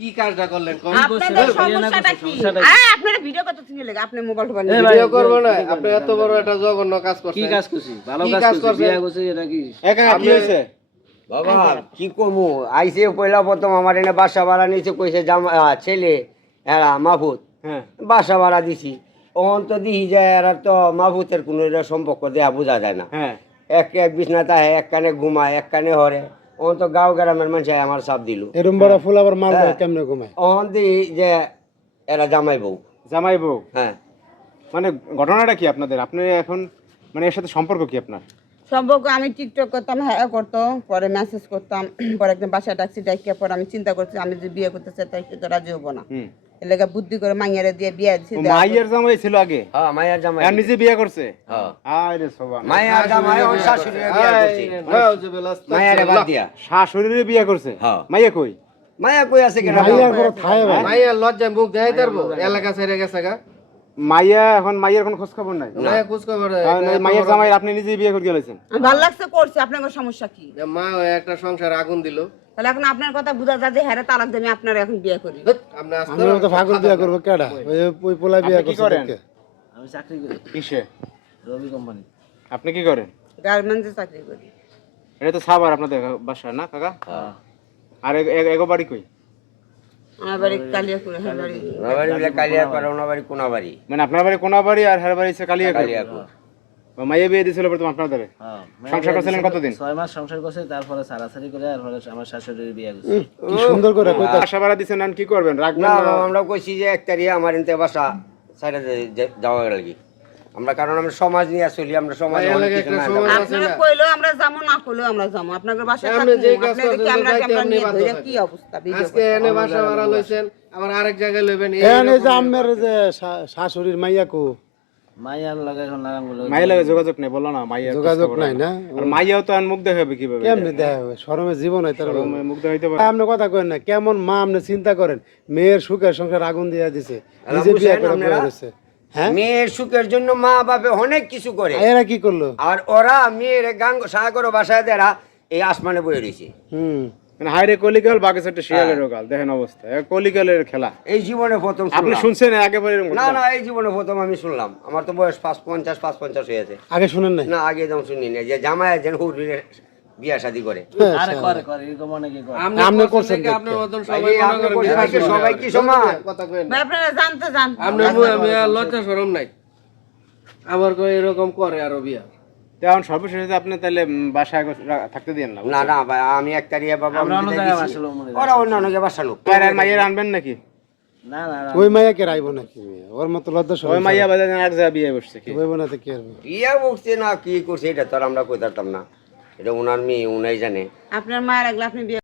কি কাজটা করলেন কোন আপনাদের সমস্যাটা কি? আপনারা ভিডিও কত থেকে লাগে? আপনি মোবাইলটা বানিয়ে ভিডিও করব না আপনি এত বড় একটা জঘন্য কাজ করছেন কি কাজ করছি ভালো কি কাজ কাজ করছি করছেন? বিয়া করছি এটা কি একা কি হইছে বাবা কি করবো আইসে পয়লা প্রথম আমার এনে বাসা ভাড়া নিয়েছে কইছে ছেলে এরা মাহফুজ হ্যাঁ বাসা ভাড়া দিছি ওহন তো দিহি যায় এরা তো মাহফুজের কোনো এটা সম্পর্ক দেয়া বোঝা যায় না হ্যাঁ এক বিছনা তাহে এক কানে ঘুমায় এক কানে হরে ওহন তো গাঁও গ্রামের মানুষ আমার সাপ দিল এরম বড় ফুল আবার মাল কেমনে ঘুমায়? ওহন দিহি যে এরা জামাই বউ জামাই বউ হ্যাঁ মানে ঘটনাটা কি আপনাদের আপনি এখন মানে এর সাথে সম্পর্ক কি আপনার সম্পর্ক আমি টিকটক করতাম, হ্যাঁ করতো, পরে মেসেজ করতাম, পরে একদিন বাসায় ডাকছি, ডাকিয়ে পরে আমি চিন্তা করছি আমি যদি বিয়ে করতে চাই তাই তো রাজি হবো না। এলাকা বুদ্ধি করে মাইয়ারে দিয়ে বিয়ে দিছি। মাইয়ের জামাই ছিল আগে হ্যাঁ মায়ের জামাই আর নিজে বিয়ে করছে হ্যাঁ আরে সোবান মায়ের জামাই ওর শাশুড়ি বিয়ে করছে মায়ের বাদ দিয়া শাশুড়ির বিয়ে করছে হ্যাঁ। মাইয়া কই মায়া কই আছে কেন মাইয়ার বড় থায় ভাই। মাইয়া লজ্জায় মুখ দেখাই পারবো এলাকা ছেড়ে গেছে গা মাইয়া এখন মাইয়ার কোনো খোঁজ খবর নাই মাইয়া খোঁজ খবর মাইয়ার জামাই আপনি নিজে বিয়ে করে গেলেছেন আমি ভালো লাগছে করছি, আপনার সমস্যা কি? মা একটা সংসার আগুন দিল তাহলে এখন আপনার কথা বুঝা যায় যে হ্যাঁ তালাক দিয়ে আমি আপনার এখন বিয়ে করি। আপনি আমি তো ফাগল বিয়া করবো কেডা? ওই পোলা বিয়া আপনি কি করছে করেন? দেখে। আমি চাকরি করি কিসে রবি কোম্পানি আপনি কি করেন গার্মেন্টসে চাকরি করি। এটা তো সাভার আপনাদের বাসা না কাকা আর এগো বাড়ি কই আমার বাড়ি কালিয়াকুড়ে, হ্যাঁ বাড়ি ওনাবাড়ি বলে কালিয়া করে ওনাবাড়ি কোনাবাড়ি মানে আপনার বাড়ি কোনাবাড়ি আর হের বাড়ি হচ্ছে কালিয়াকোট কালিয়াকুর মাইয়া বিয়ে দিয়েছিল প্রথম আপনাদের হ্যাঁ সংসার করছিলেন কতদিন 6 মাস সংসার করছে তারপরে সারাসারি করে আর পরে আমার শাশুড়ির বিয়ে করছে কি সুন্দর করে কইতা। আশা ভাড়া দিচ্ছেন আর কি করবেন রাখবেন না না বাবা, আমরা কইছি যে এক তারিখে আমার ইনতে বাসা সাইডে যাওয়া লাগি আমরা কারণ আমরা সমাজ নিয়ে চলি আমরা সমাজ আপনারা কইলো আমরা যাবো, না কইলো আমরা যাবো। আপনাদের বাসায় আপনি যে কাজ আপনাদের করছেন, ক্যামেরা যাইতে ক্যামেরা আপনি নিয়ে বাধ্য ধরে থাকেন। কি অবস্থা ভিডিও আজকে এনে বাসা ভাড়া লইছেন আবার আরেক জায়গায় লইবেন এখানে যে আম্মের যে শাশুড়ির মাইয়া কো মাইয়ার লাগে এখন লাগাম বলে মাইয়া লাগে যোগাযোগ নেই বললো না মাইয়া যোগাযোগ নাই না? আর মাইয়াও তো আর মুখ দেখাবে কিভাবে কেমনে দেখা হবে? শরমে জীবন হয় তার। মুখ দেখাইতে পারে আপনি কথা করেন না, কেমন মা আপনি চিন্তা করেন, মেয়ের সুখের সংসার আগুন দিয়া দিছে, নিজে বিয়ে করে বয়ে রয়েছে। হ্যাঁ মেয়ের সুখের জন্য মা বাপে অনেক কিছু করে এরা কি করলো? আর ওরা মেয়ের গান সাগর বাসায় দেরা এই আসমানে বয়ে রয়েছে মানে হাইরে কলিকাল বাকি একটা শিয়ালের গাল দেখেন অবস্থা কলিকালের খেলা এই জীবনে প্রথম আপনি শুনলাম। শুনছেন একেবারে না না এই জীবনে প্রথম আমি শুনলাম। আমার তো বয়স 55 হয়েছে। আগে শুনেন নাই? না আগে যেমন শুনি না যে জামাই যেন হুজুরের বিয়া শাদী করে আরে করে করে এরকম অনেকে করে আপনি করছেন আপনার মতন এই যে আপনি বসে থাকি, সবাই কি সমান? কথা কইেন ভাই আপনারা জানতে জান। আপনি আমি লজ্জা শরম নাই আমার কই এরকম করে আর বিয়া এখন সর্বশেষে আপনি তাহলে বাসায় থাকতে দেন না না না ভাই আমি এক তারিখে বাবা আমরা অন্য জায়গায় বাসলো মনে ওরা অন্যান্য কে বাসা লোক আর মাইয়ের আনবেন নাকি না না ওই মাইয়া কে রাইব নাকি? ওর মতো লজ্জা ওই শরম মাইয়া বাজার এক জায়গায় বিয়ে বসছে কি হইব না তো কি হবে? বিয়ে বসছে না কি করছে এটা তো আর আমরা কই পারতাম না। এটা ওনার মেয়ে উনাই জানে। আপনার মায়ের আগলে আপনি বিয়ে